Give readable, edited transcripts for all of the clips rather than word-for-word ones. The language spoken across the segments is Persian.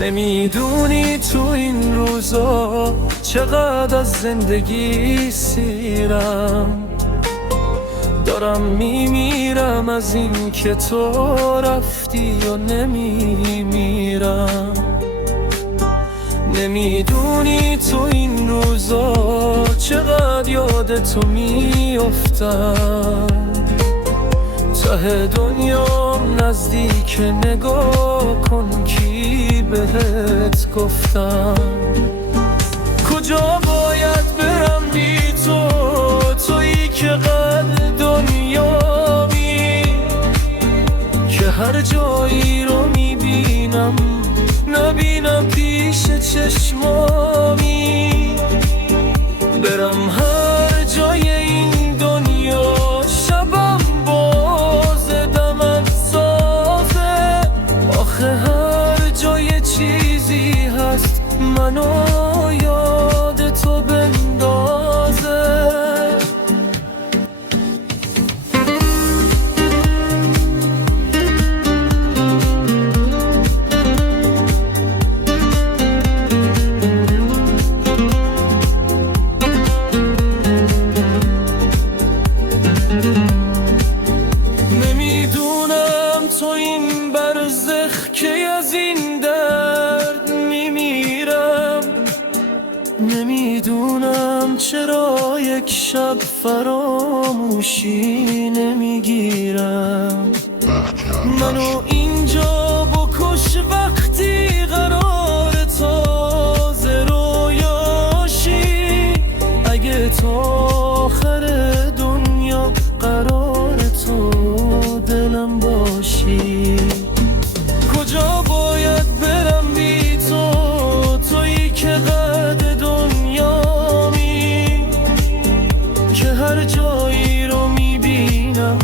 نمیدونی تو این روزا چقدر از زندگی سیرم، دارم میمیرم از این که تو رفتی و نمیمیرم. نمیدونی تو این روزا چقدر یاد تو میافتم، ته دنیام نزدیک، نگاه کن کی بهت گفتم. کجا باید برم بی تو، تویی که قد دنیامی، که هر جایی رو میبینم نبینم پیش چشمامی. برم هر جای این دنیا شبم باز دمم سازه، آخه هر جای چیزی هست منو یاد تو بندازه. نمیدونم تو این برزخ که از این درد میمیرم، نمیدونم چرا یک شب فراموشی نمیگیرم. منو اینجا بکش وقتی قرار تازه رویاشی، اگه تا آخر دنیا قرار تو دلم باشی. کجا باید برم بی تو، تویی که قد دنیامی، که هر جایی رو میبینم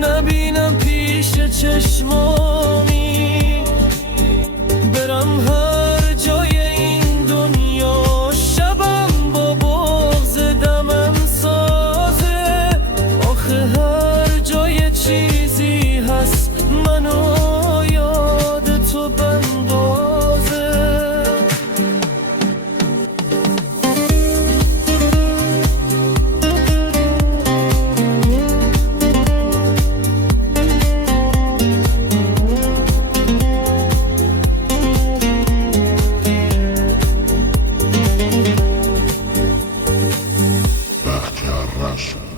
نبینم پیش چشمامی. برم هر جای این دنیا شبم با بغض دمم سازه، آخه هر جای چیزی هست منو یاد تو بندازه. Bachtiar Rasul.